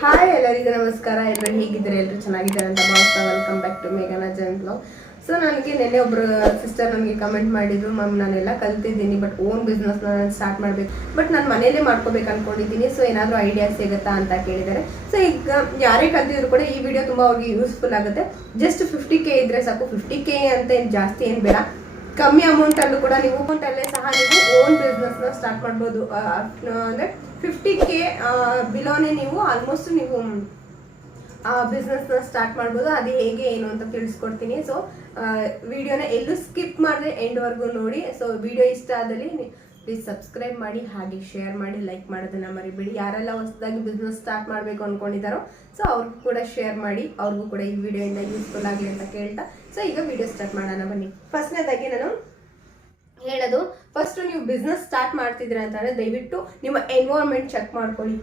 Hi ಎಲ್ಲರಿಗೂ ನಮಸ್ಕಾರ. ಎಲ್ಲರೂ ಹೇಗಿದ್ದಾರೆ? ಎಲ್ಲರೂ ಚೆನ್ನಾಗಿದ್ದಾರೆ ಅಂತ ಭಾವಿಸ್ತಾ ವೆಲ್ಕಮ್ ಬ್ಯಾಕ್ ಟು ಮೇಘನ ಜಂತ್ಲು ಸೊ ನನಗೆ ನಿನ್ನೆ ಒಬ್ಬರು ಸಿಸ್ಟರ್ ನನಗೆ ಕಮೆಂಟ್ ಮಾಡಿದ್ರು. ಮ್ಯಾಮ್ ನಾನೆಲ್ಲ ಕಲ್ತಿದ್ದೀನಿ ಬಟ್ ಓನ್ ಬಿಸ್ನೆಸ್ನ ನಾನು ಸ್ಟಾರ್ಟ್ ಮಾಡಬೇಕು. ಬಟ್ ನಾನು ಮನೆಯಲ್ಲೇ ಮಾಡ್ಕೋಬೇಕು ಅನ್ಕೊಂಡಿದ್ದೀನಿ. ಸೊ ಏನಾದರೂ ಐಡಿಯಾ ಸಿಗುತ್ತಾ ಅಂತ ಕೇಳಿದ್ದಾರೆ. ಸೊ ಈಗ ಯಾರೇ ಕಲ್ತಿದ್ರು ಕೂಡ ಈ ವಿಡಿಯೋ ತುಂಬ ಅವ್ರಿಗೆ ಯೂಸ್ಫುಲ್ ಆಗುತ್ತೆ. ಜಸ್ಟ್ ಫಿಫ್ಟಿ ಕೆ ಇದ್ದರೆ ಸಾಕು. ಫಿಫ್ಟಿ ಕೆ ಅಂತ ಏನು ಜಾಸ್ತಿ ಏನು ಬೇಡ. ಕಮ್ಮಿ ಅಮೌಂಟ್ ಅಲ್ಲೂ ಕೂಡ ನೀವು ಅಮೌಂಟ್ ಅಲ್ಲೇ ಸಹ ನೀವು ಓನ್ ಬಿಸ್ನೆಸ್ನ ಸ್ಟಾರ್ಟ್ ಮಾಡ್ಬೋದು. ಅಂದ್ರೆ ಫಿಫ್ಟಿ ಕೆ ಬಿಲೋನೆ ನೀವು ಆಲ್ಮೋಸ್ಟ್ ನೀವು ಬಿಸ್ನೆಸ್ನ ಸ್ಟಾರ್ಟ್ ಮಾಡ್ಬೋದು. ಅದು ಹೇಗೆ, ಏನು ಅಂತ ತಿಳಿಸ್ಕೊಡ್ತೀನಿ. ಸೊ ವಿಡಿಯೋನ ಎಲ್ಲೂ ಸ್ಕಿಪ್ ಮಾಡಿದೆ ಎಂಡ್ ವರ್ಗು ನೋಡಿ. ಸೊ ವಿಡಿಯೋ ಇಷ್ಟ ಆದಲ್ಲಿ ಪ್ಲೀಸ್ ಸಬ್ಸ್ಕ್ರೈಬ್ ಮಾಡಿ, ಹಾಗೆ ಶೇರ್ ಮಾಡಿ ಲೈಕ್ ಮಾಡೋದನ್ನ ಮರಿಬೇಡಿ. ಯಾರೆಲ್ಲ ಹೊಸದಾಗಿ ಬಿಸ್ನೆಸ್ ಸ್ಟಾರ್ಟ್ ಮಾಡಬೇಕು ಅಂದ್ಕೊಂಡಿದ್ದಾರೋ ಸೊ ಅವ್ರಿಗೂ ಕೂಡ ಶೇರ್ ಮಾಡಿ. ಅವ್ರಿಗೂ ಕೂಡ ಈ ವಿಡಿಯೋಯಿಂದ ಯೂಸ್ಫುಲ್ ಆಗಲಿ ಅಂತ ಕೇಳ್ತಾ. ಸೊ ಈಗ ವಿಡಿಯೋ ಸ್ಟಾರ್ಟ್ ಮಾಡೋಣ ಬನ್ನಿ. ಫಸ್ಟ್ನೇದಾಗಿ ನಾನು ಹೇಳೋದು ಫಸ್ಟ್ ನೀವು ಬಿಸ್ನೆಸ್ ಸ್ಟಾರ್ಟ್ ಮಾಡ್ತಿದ್ರೆ ಅಂತಂದ್ರೆ ದಯವಿಟ್ಟು ನಿಮ್ಮ ಎನ್ವೈರ್ಮೆಂಟ್ ಚೆಕ್ ಮಾಡ್ಕೊಳ್ಳಿ.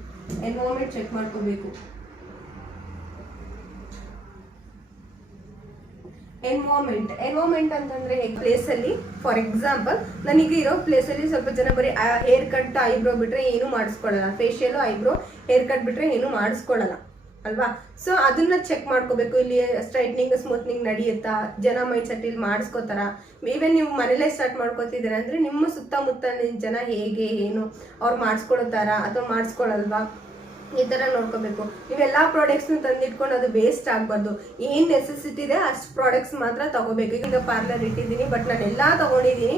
ಎನ್ವೈರ್ಮೆಂಟ್ ಚೆಕ್ ಮಾಡ್ಕೋಬೇಕು. ಎನ್ವೈರ್ಮೆಂಟ್ ಎನ್ವೈರ್ಮೆಂಟ್ ಅಂತಂದ್ರೆ ಪ್ಲೇಸ್ ಅಲ್ಲಿ ಫಾರ್ ಎಕ್ಸಾಂಪಲ್ ನನಗೆ ಇರೋ ಪ್ಲೇಸ್ ಅಲ್ಲಿ ಸ್ವಲ್ಪ ಜನ ಬರೀ ಹೇರ್ ಕಟ್ ಐಬ್ರೋ ಬಿಟ್ರೆ ಏನು ಮಾಡಿಸ್ಕೊಳ್ಳಲ್ಲ. ಫೇಶಿಯಲ್ ಐಬ್ರೋ ಹೇರ್ ಕಟ್ ಬಿಟ್ರೆ ಏನು ಮಾಡಿಸ್ಕೊಳ್ಳಲ್ಲ. ಅಲ್ವಾ? ಸೊ ಅದನ್ನ ಚೆಕ್ ಮಾಡ್ಕೋಬೇಕು. ಇಲ್ಲಿ ಸ್ಟ್ರೈಟ್ನಿಂಗ್ ಸ್ಮೂತ್ನಿಂಗ್ ನಡೆಯುತ್ತಾ? ಜನ ಮೈಂಡ್ ಸೆಟ್ ಇಲ್ಲಿ ಮಾಡಿಸ್ಕೋತಾರ? ಈವನ್ ನೀವು ಮನೇಲೇ ಸ್ಟಾರ್ಟ್ ಮಾಡ್ಕೋತಿದ್ದೀರಾ ಅಂದ್ರೆ ನಿಮ್ಮ ಸುತ್ತಮುತ್ತ ಜನ ಹೇಗೆ, ಏನು, ಅವ್ರು ಮಾಡಿಸ್ಕೊಳ್ತಾರ ಅಥವಾ ಮಾಡಿಸ್ಕೊಳಲ್ವಾ? ಈ ತರ ನೋಡ್ಕೋಬೇಕು. ನೀವೆಲ್ಲ ಪ್ರಾಡಕ್ಟ್ಸ್ ತಂದಿಟ್ಕೊಂಡು ಅದು ವೇಸ್ಟ್ ಆಗಬಾರ್ದು. ಏನು ನೆಸೆಸಿಟಿ ಇದೆ ಅಷ್ಟು ಪ್ರಾಡಕ್ಟ್ಸ್ ಮಾತ್ರ ತಗೋಬೇಕು. ಈಗ ಪಾರ್ಲರ್ ಇಟ್ಟಿದ್ದೀನಿ ಬಟ್ ನಾನು ಎಲ್ಲಾ ತಗೊಂಡಿದ್ದೀನಿ.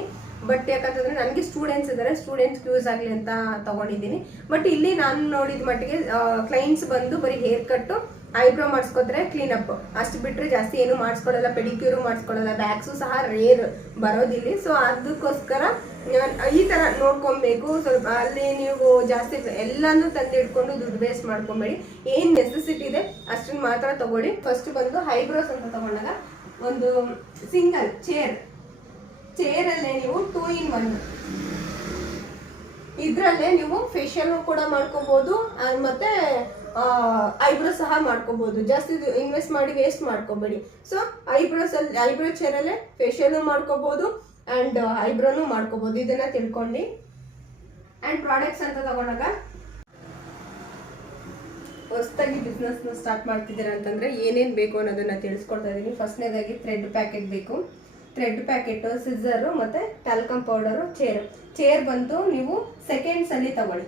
ಬಟ್ ಯಾಕಂತಂದ್ರೆ ನನಗೆ ಸ್ಟೂಡೆಂಟ್ಸ್ ಇದ್ದಾರೆ ಸ್ಟೂಡೆಂಟ್ಸ್ ಯೂಸ್ ಆಗಲಿ ಅಂತ ತಗೊಂಡಿದ್ದೀನಿ. ಬಟ್ ಇಲ್ಲಿ ನಾನು ನೋಡಿದ ಮಟ್ಟಿಗೆ ಕ್ಲೈಂಟ್ಸ್ ಬಂದು ಬರೀ ಹೇರ್ ಕಟ್ಟು ಐಬ್ರೋ ಮಾಡಿಸ್ಕೊತಾರೆ ಕ್ಲೀನ್ ಅಪ್ ಅಷ್ಟು ಬಿಟ್ಟರೆ ಜಾಸ್ತಿ ಏನು ಮಾಡಿಸ್ಕೊಳ್ಳಲ್ಲ ಪೆಡಿಕ್ಯೂರು ಮಾಡಿಸ್ಕೊಳ್ಳಲ್ಲ ಬ್ಯಾಗ್ಸು ಸಹ ರೇರ್ ಬರೋದಿಲ್ಲಿ ಸೊ ಅದಕ್ಕೋಸ್ಕರ ಈ ತರ ನೋಡ್ಕೊಬೇಕು. ಸ್ವಲ್ಪ ಅಲ್ಲಿ ನೀವು ಜಾಸ್ತಿ ಎಲ್ಲಾನು ತಂದಿಡ್ಕೊಂಡು ದುಡ್ಡು ವೇಸ್ಟ್ ಮಾಡ್ಕೊಬೇಡಿ. ಏನ್ ನೆಸೆಸಿಟಿ ಇದೆ ಅಷ್ಟನ್ನ ಮಾತ್ರ ತಗೊಳ್ಳಿ. ಫಸ್ಟ್ ಬಂದು ಹೈಬ್ರೋಸ್ ಅಂತ ತಗೊಂಡಾಗ ಒಂದು ಸಿಂಗಲ್ ಚೇರ್ ಚೇರ್ ಅಲ್ಲೇ ನೀವು ಟೂ ಇನ್ ಒನ್ ಇದ್ರಲ್ಲೇ ನೀವು ಫೇಶಿಯಲ್ ಕೂಡ ಮಾಡ್ಕೋಬಹುದು ಮತ್ತೆ ಐಬ್ರೋ ಸಹ ಮಾಡ್ಕೋಬಹುದು ಜಾಸ್ತಿ ಇನ್ವೆಸ್ಟ್ ಮಾಡಿ ವೇಸ್ಟ್ ಮಾಡ್ಕೋಬೇಡಿ. ಸೊ ಐಬ್ರೋಸ್ ಅಲ್ಲಿ ಐಬ್ರೋ ಚೇರಲ್ಲೇ ಫೇಶಿಯಲ್ ಮಾಡ್ಕೋಬಹುದು ಅಂಡ್ ಐಬ್ರೋನು ಮಾಡ್ಕೋಬಹುದು ಇದನ್ನ ತಿಳ್ಕೊಂಡು. ಅಂಡ್ ಪ್ರಾಡಕ್ಟ್ಸ್ ಅಂತ ತಗೊಂಡಾಗ? ಹೊಸದಾಗಿ ಬಿಸ್ನೆಸ್ನ ಸ್ಟಾರ್ಟ್ ಮಾಡ್ತಿದ್ದೀರಾ ಅಂತಂದ್ರೆ ಏನೇನು ಬೇಕು ಅನ್ನೋದನ್ನ ತಿಳಿಸ್ಕೊಡ್ತಾ ಇದೀನಿ. ಫಸ್ಟ್ನೇದಾಗಿ ಥ್ರೆಡ್ ಪ್ಯಾಕೆಟ್ ಬೇಕು. ಥ್ರೆಡ್ ಪ್ಯಾಕೆಟು ಸಿಝರು ಮತ್ತೆ ಟ್ಯಾಲ್ಕಮ್ ಪೌಡರು ಚೇರ್ ಚೇರ್ ಬಂದು ನೀವು ಸೆಕೆಂಡ್ಸ್ ಅಲ್ಲಿ ತಗೊಳ್ಳಿ.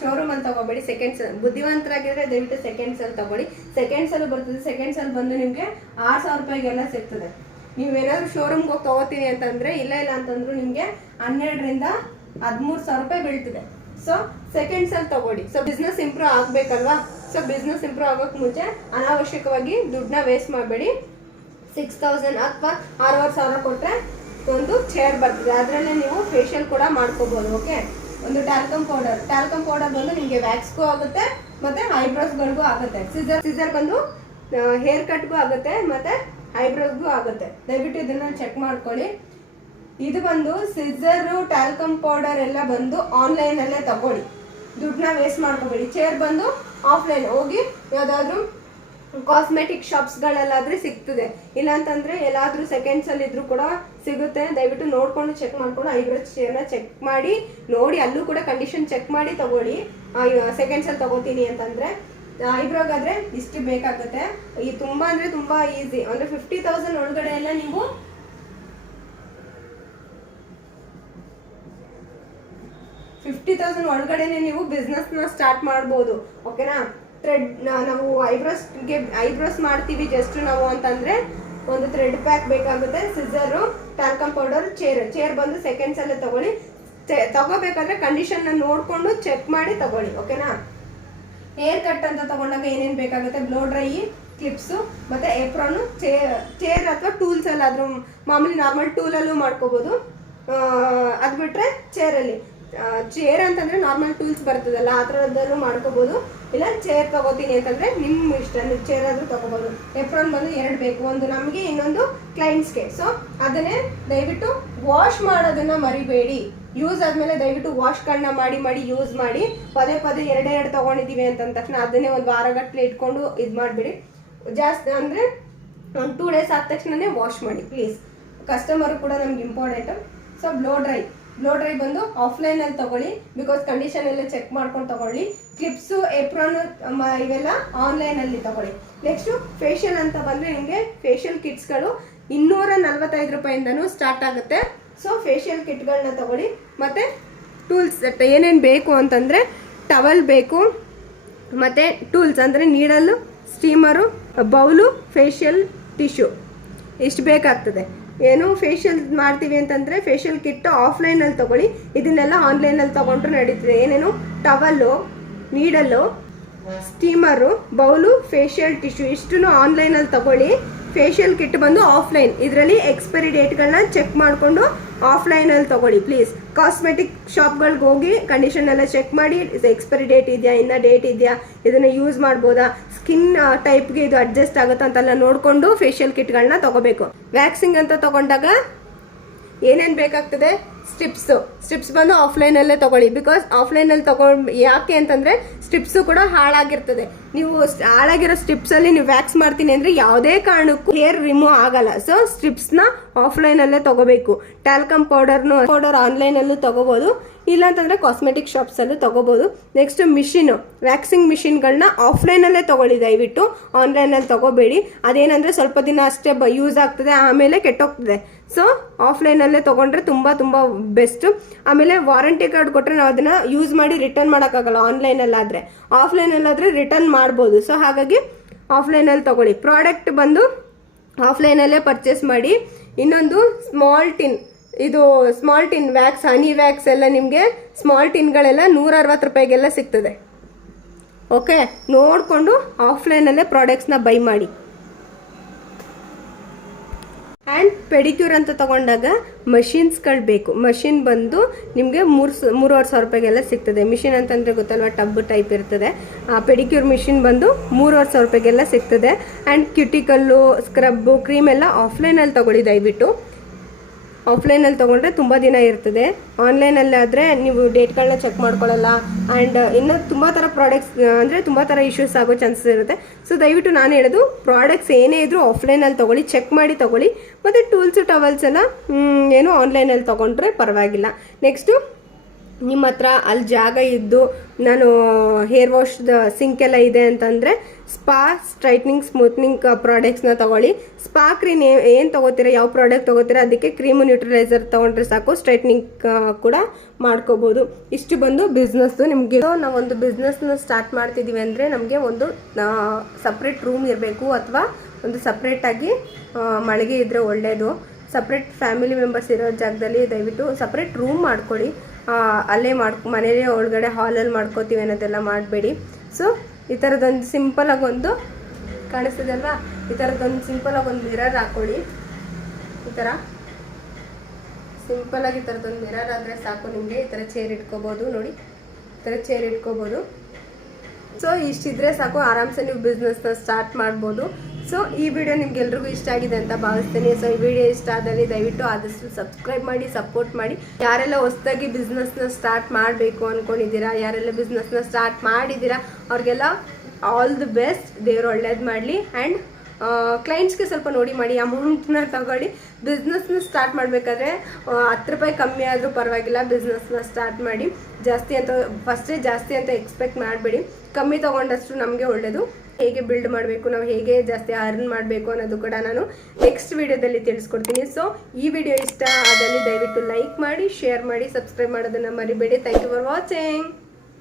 ಶೋರೂಮ್ ಅಲ್ಲಿ ತಗೋಬೇಡಿ ಸೆಕೆಂಡ್ಸ್ ಬುದ್ಧಿವಂತರಾಗಿದ್ರೆ ದಯವಿಟ್ಟು ಸೆಕೆಂಡ್ಸ್ ಅಲ್ಲಿ ತಗೊಳ್ಳಿ. ಸೆಕೆಂಡ್ಸ್ ಅಲ್ಲಿ ಬರ್ತದೆ ಸೆಕೆಂಡ್ಸ್ ಅಲ್ಲಿ ಬಂದು ನಿಮಗೆ ಆರು ಸಾವಿರ ರೂಪಾಯಿಗೆಲ್ಲ ಸಿಗ್ತದೆ. ನೀವೇನಾದರೂ ಶೋರೂಮ್ಗೆ ಹೋಗಿ ತಗೋತೀನಿ ಅಂತಂದರೆ, ಇಲ್ಲ ಇಲ್ಲ ಅಂತಂದ್ರು ನಿಮಗೆ ಹನ್ನೆರಡರಿಂದ ಹದಿಮೂರು ಸಾವಿರ ರೂಪಾಯಿ ಬೀಳ್ತದೆ. ಸೊ ಸೆಕೆಂಡ್ಸ್ ಅಲ್ಲಿ ತಗೊಳ್ಳಿ. ಸೊ ಬಿಸ್ನೆಸ್ ಇಂಪ್ರೂವ್ ಆಗಬೇಕಲ್ವಾ? ಸೊ ಬಿಸ್ನೆಸ್ ಇಂಪ್ರೂವ್ ಆಗೋಕ್ಕೆ ಮುಂಚೆ ಅನಾವಶ್ಯಕವಾಗಿ ದುಡ್ಡನ್ನ ವೇಸ್ಟ್ ಮಾಡಬೇಡಿ. ಸಿಕ್ಸ್ ತೌಸಂಡ್ ಅಥವಾ ಆರೂವರೆ ಸಾವಿರ ಕೊಟ್ಟರೆ ಒಂದು ಚೇರ್ ಬರ್ತದೆ. ಅದರಲ್ಲೇ ನೀವು ಫೇಶಿಯಲ್ ಕೂಡ ಮಾಡ್ಕೋಬೋದು ಓಕೆ ಒಂದು ಟ್ಯಾಲ್ಕಮ್ ಪೌಡರ್ ಟ್ಯಾಲ್ಕಮ್ ಪೌಡರ್ ಬಂದು ನಿಮಗೆ ವ್ಯಾಕ್ಸ್ಗೂ ಆಗುತ್ತೆ, ಮತ್ತೆ ಐಬ್ರೋಸ್ಗಳಿಗೂ ಆಗುತ್ತೆ. ಸಿಸರ್ ಸಿಸರ್ ಬಂದು ಹೇರ್ ಕಟ್ಗೂ ಆಗುತ್ತೆ, ಮತ್ತೆ ಐಬ್ರೋಸ್ಗೂ ಆಗುತ್ತೆ. ದಯವಿಟ್ಟು ಇದನ್ನ ಚೆಕ್ ಮಾಡ್ಕೊಳ್ಳಿ. ಇದು ಬಂದು ಸಿಸರು ಟ್ಯಾಲ್ಕಮ್ ಪೌಡರ್ ಎಲ್ಲ ಬಂದು ಆನ್ಲೈನಲ್ಲೇ ತಗೊಳ್ಳಿ. ದುಡ್ಡನ್ನ ವೇಸ್ಟ್ ಮಾಡ್ಕೋಬೇಡಿ. ಚೇರ್ ಬಂದು ಆಫ್ಲೈನ್ ಹೋಗಿ ಯಾವ್ದಾದ್ರು ಕಾಸ್ಮೆಟಿಕ್ ಶಾಪ್ಸ್ಗಳಲ್ಲಾದ್ರೆ ಸಿಗ್ತದೆ. ಇಲ್ಲಾಂತಂದ್ರೆ ಎಲ್ಲಾದ್ರೂ ಸೆಕೆಂಡ್ಸ್ ಅಲ್ಲಿ ಇದ್ರೂ ಕೂಡ ಸಿಗುತ್ತೆ. ದಯವಿಟ್ಟು ನೋಡ್ಕೊಂಡು ಚೆಕ್ ಮಾಡ್ಕೊಂಡು ಐಬ್ರೋ ಚೇರ್ನ ಚೆಕ್ ಮಾಡಿ, ನೋಡಿ, ಅಲ್ಲೂ ಕೂಡ ಕಂಡೀಷನ್ ಚೆಕ್ ಮಾಡಿ ತಗೊಳ್ಳಿ. ಸೆಕೆಂಡ್ಸ್ ಅಲ್ಲಿ ತಗೋತೀನಿ ಅಂತಂದ್ರೆ. ಐಬ್ರೋಗಾದ್ರೆ ಇಷ್ಟು ಬೇಕಾಗುತ್ತೆ. ಈ ತುಂಬಾ ಅಂದ್ರೆ ತುಂಬಾ ಈಸಿ ಅಂದ್ರೆ ಫಿಫ್ಟಿ ತೌಸಂಡ್ ಒಳಗಡೆ ಎಲ್ಲ ನೀವು ಫಿಫ್ಟಿ ತೌಸಂಡ್ ಒಳಗಡೆನೆ ನೀವು ಬಿಸ್ನೆಸ್ನ ಸ್ಟಾರ್ಟ್ ಮಾಡ್ಬೋದು. ಓಕೆನಾ ಥ್ರೆಡ್ ನಾವು ಐಬ್ರೋಸ್ಗೆ ಐಬ್ರೋಸ್ ಮಾಡ್ತೀವಿ ಜಸ್ಟ್ ನಾವು ಅಂತಂದರೆ ಒಂದು ಥ್ರೆಡ್ ಪ್ಯಾಕ್ ಬೇಕಾಗುತ್ತೆ scissor talcum powder chair chair ಬಂದು ಸೆಕೆಂಡ್ಸಲ್ಲೇ ತೊಗೊಳ್ಳಿ. ತಗೋಬೇಕಾದ್ರೆ ಕಂಡೀಷನ್ನ ನೋಡಿಕೊಂಡು ಚೆಕ್ ಮಾಡಿ ತಗೊಳ್ಳಿ ಓಕೆನಾ ಹೇರ್ ಕಟ್ ಅಂತ ತಗೊಂಡಾಗ ಏನೇನು ಬೇಕಾಗುತ್ತೆ? ಬ್ಲೋ ಡ್ರೈ ಕ್ಲಿಪ್ಸು ಮತ್ತು ಎಪ್ರಾನು ಚೇ ಚೇರ್ ಅಥವಾ ಟೂಲ್ಸಲ್ಲಾದರೂ ಮಾಮೂಲಿ ನಾರ್ಮಲ್ ಟೂಲಲ್ಲೂ ಮಾಡ್ಕೋಬೋದು. ಅದು ಬಿಟ್ಟರೆ ಚೇರಲ್ಲಿ ಚೇರ್ ಅಂತಂದ್ರೆ ನಾರ್ಮಲ್ ಟೂಲ್ಸ್ ಬರ್ತದಲ್ಲ ಆ ಥರದ್ದಲ್ಲೂ ಮಾಡ್ಕೋಬಹುದು ಇಲ್ಲ ಚೇರ್ ತಗೋತೀನಿ ಅಂತಂದ್ರೆ ನಿಮ್ಮ ಇಷ್ಟ, ನೀವು ಚೇರ್ ಆದ್ರೂ ತಗೋಬಹುದು ಎಪ್ರಾನ್ ಬಂದು ಎರಡು ಬೇಕು, ಒಂದು ನಮಗೆ, ಇನ್ನೊಂದು ಕ್ಲೈಂಟ್ಸ್ಗೆ ಸೊ ಅದನ್ನೇ ದಯವಿಟ್ಟು ವಾಶ್ ಮಾಡೋದನ್ನ ಮರಿಬೇಡಿ. ಯೂಸ್ ಆದ್ಮೇಲೆ ದಯವಿಟ್ಟು ವಾಶ್ ಕಣ್ಣ ಮಾಡಿ ಮಾಡಿ ಯೂಸ್ ಮಾಡಿ. ಪದೇ ಪದೇ ಎರಡೆರಡು ತಗೊಂಡಿದೀವಿ ಅಂತಂದ ತಕ್ಷಣ ಅದನ್ನೇ ಒಂದು ವಾರಗಟ್ಟಲೆ ಇಟ್ಕೊಂಡು ಇದು ಮಾಡಿಬಿಡಿ. ಜಾಸ್ತಿ ಅಂದ್ರೆ ಒಂದು ಟೂ ಡೇಸ್ ಆದ ತಕ್ಷಣನೇ ವಾಶ್ ಮಾಡಿ ಪ್ಲೀಸ್ ಕಸ್ಟಮರ್ ಕೂಡ ನಮ್ಗೆ important so blow dry blow dry ಬಂದು ಆಫ್ಲೈನ್ ಅಲ್ಲಿ ತಗೊಳ್ಳಿ ಬಿಕಾಸ್ ಕಂಡೀಷನ್ ಎಲ್ಲ ಚೆಕ್ ಮಾಡ್ಕೊಂಡು ತಗೊಳ್ಳಿ. ಕ್ಲಿಪ್ಸ್ ಏಪ್ರಾನ್ ಇವೆಲ್ಲ ಆನ್ಲೈನ್ ಅಲ್ಲಿ ತಗೊಳ್ಳಿ. ನೆಕ್ಸ್ಟ್ ಫೇಶಿಯಲ್ ಅಂತ ಬಂದ್ರೆ ನಿಮಗೆ ಫೇಶಿಯಲ್ ಕಿಟ್ಸ್ಗಳು ಇನ್ನೂರ ನಲ್ವತ್ತೈದು ರೂಪಾಯಿಂದನೂ ಸ್ಟಾರ್ಟ್ ಆಗುತ್ತೆ. ಸೊ ಫೇಶಿಯಲ್ ಕಿಟ್ಗಳನ್ನ ತಗೊಳ್ಳಿ. ಮತ್ತೆ ಟೂಲ್ಸ್ ಏನೇನು ಬೇಕು ಅಂತಂದ್ರೆ ಟವಲ್ ಬೇಕು, ಮತ್ತು ಟೂಲ್ಸ್ ಅಂದರೆ ನೀಡಲು ಸ್ಟೀಮರು ಬೌಲು ಫೇಶಿಯಲ್ ಟಿಶ್ಯೂ ಇಷ್ಟು ಬೇಕಾಗ್ತದೆ? ಏನು ಫೇಶಿಯಲ್ ಮಾಡ್ತೀವಿ ಅಂತಂದರೆ ಫೇಶಿಯಲ್ ಕಿಟ್ ಆಫ್ಲೈನಲ್ಲಿ ತಗೊಳ್ಳಿ. ಇದನ್ನೆಲ್ಲ ಆನ್ಲೈನಲ್ಲಿ ತೊಗೊಂಡ್ರು ನಡೀತದೆ. ಏನೇನು towel needle steamer bowl facial tissue ಇಷ್ಟನ್ನು ಆನ್ಲೈನಲ್ಲಿ ತಗೊಳ್ಳಿ. ಫೇಶಿಯಲ್ ಕಿಟ್ ಬಂದು ಆಫ್ಲೈನ್ ಇದರಲ್ಲಿ ಎಕ್ಸ್ಪೈರಿ ಡೇಟ್ಗಳನ್ನ ಚೆಕ್ ಮಾಡಿಕೊಂಡು ಆಫ್ಲೈನಲ್ಲಿ ತಗೊಳ್ಳಿ ಪ್ಲೀಸ್ ಕಾಸ್ಮೆಟಿಕ್ ಶಾಪ್ಗಳಿಗೆ ಹೋಗಿ ಕಂಡೀಷನ್ ಎಲ್ಲ ಚೆಕ್ ಮಾಡಿ ಎಕ್ಸ್ಪೈರಿ ಡೇಟ್ ಇದೆಯಾ, ಇನ್ನ ಡೇಟ್ ಇದೆಯಾ, ಇದನ್ನ ಯೂಸ್ ಮಾಡ್ಬೋದಾ ಸ್ಕಿನ್ ಟೈಪ್ಗೆ ಇದು ಅಡ್ಜಸ್ಟ್ ಆಗುತ್ತಾ ಅಂತೆಲ್ಲ ನೋಡಿಕೊಂಡು ಫೇಶಿಯಲ್ ಕಿಟ್ಗಳನ್ನ ತಗೋಬೇಕು. ವ್ಯಾಕ್ಸಿಂಗ್ ಅಂತ ತಗೊಂಡಾಗ ಏನೇನು ಬೇಕಾಗ್ತದೆ? ಸ್ಟ್ರಿಪ್ಸು ಸ್ಟ್ರಿಪ್ಸ್ ಬಂದು ಆಫ್ಲೈನಲ್ಲೇ ತಗೊಳ್ಳಿ. ಬಿಕಾಸ್ ಆಫ್ಲೈನಲ್ಲಿ ತಗೊಂಡು ಯಾಕೆ ಅಂತಂದರೆ ಸ್ಟ್ರಿಪ್ಸು ಕೂಡ ಹಾಳಾಗಿರ್ತದೆ. ನೀವು ಹಾಳಾಗಿರೋ ಸ್ಟ್ರಿಪ್ಸಲ್ಲಿ ನೀವು ವ್ಯಾಕ್ಸ್ ಮಾಡ್ತೀನಿ ಅಂದರೆ ಯಾವುದೇ ಕಾರಣಕ್ಕೂ ಹೇರ್ ರಿಮೂವ್ ಆಗಲ್ಲ. ಸೊ ಸ್ಟ್ರಿಪ್ಸ್ನ ಆಫ್ಲೈನಲ್ಲೇ ತಗೋಬೇಕು. ಟ್ಯಾಲ್ಕಮ್ ಪೌಡರ್ನು ಪೌಡರ್ ಆನ್ಲೈನಲ್ಲೂ ತಗೋಬೋದು. ಇಲ್ಲಾಂತಂದರೆ ಕಾಸ್ಮೆಟಿಕ್ ಶಾಪ್ಸಲ್ಲೂ ತಗೋಬೋದು. ನೆಕ್ಸ್ಟ್ ಮಿಷಿನು ವ್ಯಾಕ್ಸಿಂಗ್ ಮಿಷಿನ್ಗಳನ್ನ ಆಫ್ಲೈನಲ್ಲೇ ತಗೊಳ್ಳಿ. ದಯವಿಟ್ಟು ಆನ್ಲೈನಲ್ಲಿ ತಗೋಬೇಡಿ. ಅದೇನಂದರೆ ಸ್ವಲ್ಪ ದಿನ ಅಷ್ಟೇ ಯೂಸ್ ಆಗ್ತದೆ. ಆಮೇಲೆ ಕೆಟ್ಟೋಗ್ತದೆ. ಸೊ ಆಫ್ಲೈನಲ್ಲೇ ತೊಗೊಂಡ್ರೆ ತುಂಬ ತುಂಬ ಬೆಸ್ಟು ಆಮೇಲೆ ವಾರಂಟಿ ಕಾರ್ಡ್ ಕೊಟ್ಟರೆ ನಾವು ಅದನ್ನು ಯೂಸ್ ಮಾಡಿ ರಿಟರ್ನ್ ಮಾಡೋಕ್ಕಾಗಲ್ಲ ಆನ್ಲೈನಲ್ಲಾದರೆ ಆಫ್ಲೈನಲ್ಲಾದರೆ ರಿಟರ್ನ್ ಮಾಡ್ಬೋದು. ಸೊ ಹಾಗಾಗಿ ಆಫ್ಲೈನಲ್ಲಿ ತಗೊಳ್ಳಿ. ಪ್ರಾಡಕ್ಟ್ ಬಂದು ಆಫ್ಲೈನಲ್ಲೇ ಪರ್ಚೇಸ್ ಮಾಡಿ. ಇನ್ನೊಂದು ಸ್ಮಾಲ್ ಟಿನ್ ಇದು small tin wax honey wax ಎಲ್ಲ ನಿಮಗೆ ಸ್ಮಾಲ್ ಟಿನ್ಗಳೆಲ್ಲ ನೂರ ಅರವತ್ತು ರೂಪಾಯಿಗೆಲ್ಲ ಸಿಗ್ತದೆ. ಓಕೆ ನೋಡಿಕೊಂಡು ಆಫ್ಲೈನಲ್ಲೇ ಪ್ರಾಡಕ್ಟ್ಸ್ನ ಬೈ ಮಾಡಿ ಆ್ಯಂಡ್ ಪೆಡಿಕ್ಯೂರ್ ಅಂತ ತಗೊಂಡಾಗ ಮಷಿನ್ಸ್ಗಳು ಬೇಕು. ಮಷಿನ್ ಬಂದು ನಿಮಗೆ ಮೂರು ಮೂರುವರೆ ಸಾವಿರ ರೂಪಾಯಿಗೆಲ್ಲ ಸಿಗ್ತದೆ. ಮಿಷಿನ್ ಅಂತಂದರೆ ಗೊತ್ತಲ್ವ? ಟಬ್ ಟೈಪ್ ಇರ್ತದೆ. ಆ ಪೆಡಿಕ್ಯೂರ್ ಮಿಷಿನ್ ಬಂದು ಮೂರುವರೆ ಸಾವಿರ ರೂಪಾಯಿಗೆಲ್ಲ ಸಿಗ್ತದೆ. ಆ್ಯಂಡ್ ಕ್ಯೂಟಿಕಲ್ಲು, ಸ್ಕ್ರಬ್ಬು, ಕ್ರೀಮ್ ಎಲ್ಲ ಆಫ್ಲೈನಲ್ಲಿ ತಗೊಳ್ಳಿ ದಯವಿಟ್ಟು. ಆಫ್ಲೈನಲ್ಲಿ ತೊಗೊಂಡ್ರೆ ತುಂಬ ದಿನ ಇರ್ತದೆ. ಆನ್ಲೈನಲ್ಲಿ ಆದರೆ ನೀವು ಡೇಟ್ಗಳನ್ನ ಚೆಕ್ ಮಾಡ್ಕೊಳ್ಳಲ್ಲ. ಆ್ಯಂಡ್ ಇನ್ನು ತುಂಬ ಥರ ಪ್ರಾಡಕ್ಟ್ಸ್ ಅಂದರೆ ತುಂಬ ಥರ ಇಶ್ಯೂಸ್ ಆಗೋ ಚಾನ್ಸಸ್ ಇರುತ್ತೆ. ಸೊ ದಯವಿಟ್ಟು ನಾನು ಹೇಳೋದು ಪ್ರಾಡಕ್ಟ್ಸ್ ಏನೇ ಇದ್ದರೂ ಆಫ್ಲೈನಲ್ಲಿ ತೊಗೊಳ್ಳಿ ಚೆಕ್ ಮಾಡಿ ತೊಗೊಳ್ಳಿ. ಮತ್ತು ಟೂಲ್ಸ್ ಟವಲ್ಸ್ ಎಲ್ಲ ಏನು ಆನ್ಲೈನಲ್ಲಿ ತೊಗೊಂಡ್ರೆ ಪರವಾಗಿಲ್ಲ. ನೆಕ್ಸ್ಟು ನಿಮ್ಮ ಹತ್ರ ಅಲ್ಲಿ ಜಾಗ ಇದ್ದು ನಾನು ಹೇರ್ ವಾಶ್ದ ಸಿಂಕ್ ಎಲ್ಲ ಇದೆ ಅಂತಂದರೆ ಸ್ಪಾ ಸ್ಟ್ರೈಟ್ನಿಂಗ್ ಸ್ಮೂತ್ನಿಂಗ್ ಪ್ರಾಡಕ್ಟ್ಸ್ನ ತಗೊಳ್ಳಿ. ಸ್ಪಾ ಕ್ರೀಮ್ ಏನು ತೊಗೋತೀರಾ, ಯಾವ ಪ್ರಾಡಕ್ಟ್ ತೊಗೋತೀರಾ, ಅದಕ್ಕೆ ಕ್ರೀಮು ನ್ಯೂಟ್ರಲೈಸರ್ ತೊಗೊಂಡ್ರೆ ಸಾಕು ಸ್ಟ್ರೈಟ್ನಿಂಗ್ ಕೂಡ ಮಾಡ್ಕೋಬೋದು. ಇಷ್ಟು ಬಂದು ಬಿಸ್ನೆಸ್ದು ನಿಮಗೆ. ನಾವೊಂದು ಬಿಸ್ನೆಸ್ನ ಸ್ಟಾರ್ಟ್ ಮಾಡ್ತಿದ್ದೀವಿ ಅಂದರೆ ನಮಗೆ ಒಂದು ಸಪ್ರೇಟ್ ರೂಮ್ ಇರಬೇಕು ಅಥವಾ ಒಂದು ಸಪ್ರೇಟಾಗಿ ಮಳಿಗೆ ಇದ್ದರೆ ಒಳ್ಳೆಯದು ಸಪ್ರೇಟ್ ಫ್ಯಾಮಿಲಿ ಮೆಂಬರ್ಸ್ ಇರೋ ಜಾಗದಲ್ಲಿ ದಯವಿಟ್ಟು ಸಪ್ರೇಟ್ ರೂಮ್ ಮಾಡ್ಕೊಳ್ಳಿ ಅಲ್ಲೇ ಮಾಡ್ಕೊ ಮನೇಲಿ ಒಳಗಡೆ ಹಾಲಲ್ಲಿ ಮಾಡ್ಕೋತೀವಿ ಅನ್ನೋದೆಲ್ಲ ಮಾಡಬೇಡಿ. ಸೊ ಈ ಥರದೊಂದು ಸಿಂಪಲಾಗೊಂದು ಕಾಣಿಸ್ತದಲ್ವಾ? ಈ ಥರದೊಂದು ಸಿಂಪಲಾಗಿ ಒಂದು ಮಿರರ್ ಹಾಕ್ಕೊಳ್ಳಿ ಈ ಥರ ಸಿಂಪಲಾಗಿ ಈ ಥರದ್ದೊಂದು ಮಿರರ್ ಆದರೆ ಸಾಕು ನಿಮಗೆ. ಈ ಥರ ಚೇರ್ ಇಟ್ಕೋಬೋದು, ನೋಡಿ. ಈ ಥರ ಚೇರ್ ಇಟ್ಕೋಬೋದು. ಸೊ ಇಷ್ಟಿದ್ರೆ ಸಾಕು. ಆರಾಮ್ಸೆ ನೀವು ಬಿಸ್ನೆಸ್ನ ಸ್ಟಾರ್ಟ್ ಮಾಡ್ಬೋದು. ಸೊ, ಈ ವಿಡಿಯೋ ನಿಮ್ಗೆಲ್ರಿಗೂ ಇಷ್ಟ ಆಗಿದೆ ಅಂತ ಭಾವಿಸ್ತೀನಿ. ಸೊ, ಈ ವಿಡಿಯೋ ಇಷ್ಟ ಆದಲ್ಲಿ ದಯವಿಟ್ಟು ಆದಷ್ಟು ಸಬ್ಸ್ಕ್ರೈಬ್ ಮಾಡಿ ಸಪೋರ್ಟ್ ಮಾಡಿ. ಯಾರೆಲ್ಲ ಹೊಸದಾಗಿ ಬಿಸ್ನೆಸ್ನ ಸ್ಟಾರ್ಟ್ ಮಾಡಬೇಕು ಅಂದ್ಕೊಂಡಿದ್ದೀರಾ ಯಾರೆಲ್ಲ ಬಿಸ್ನೆಸ್ನ ಸ್ಟಾರ್ಟ್ ಮಾಡಿದ್ದೀರಾ, ಅವ್ರಿಗೆಲ್ಲ ಆಲ್ ದಿ ಬೆಸ್ಟ್ ದೇವ್ರು ಒಳ್ಳೇದು ಮಾಡಲಿ. ಆ್ಯಂಡ್ ಕ್ಲೈಂಟ್ಸ್ಗೆ ಸ್ವಲ್ಪ ನೋಡಿ ಮಾಡಿ ಅಮೌಂಟ್ನ ತಗೊಳ್ಳಿ. ಬಿಸ್ನೆಸ್ನ ಸ್ಟಾರ್ಟ್ ಮಾಡಬೇಕಾದ್ರೆ ಹತ್ತು ರೂಪಾಯಿ ಕಮ್ಮಿ ಆದರೂ ಪರವಾಗಿಲ್ಲ ಬಿಸ್ನೆಸ್ನ ಸ್ಟಾರ್ಟ್ ಮಾಡಿ. ಜಾಸ್ತಿ ಅಂತ ಫಸ್ಟೇ ಜಾಸ್ತಿ ಅಂತ ಎಕ್ಸ್ಪೆಕ್ಟ್ ಮಾಡಬೇಡಿ. ಕಮ್ಮಿ ತೊಗೊಂಡಷ್ಟು ನಮಗೆ ಒಳ್ಳೆಯದು ಹೇಗೆ ಬಿಲ್ಡ್ ಮಾಡಬೇಕು, ನಾವು ಹೇಗೆ ಜಾಸ್ತಿ ಅರ್ನ್ ಮಾಡಬೇಕು ಅನ್ನೋದು ಕೂಡ ನಾನು ನೆಕ್ಸ್ಟ್ ವಿಡಿಯೋದಲ್ಲಿ ತಿಳಿಸ್ಕೊಡ್ತೀನಿ. ಸೊ ಈ ವಿಡಿಯೋ ಇಷ್ಟ ಆದಲ್ಲಿ ದಯವಿಟ್ಟು ಲೈಕ್ ಮಾಡಿ ಶೇರ್ ಮಾಡಿ ಸಬ್ಸ್ಕ್ರೈಬ್ ಮಾಡೋದನ್ನು ಮರಿಬೇಡಿ. Thank you for watching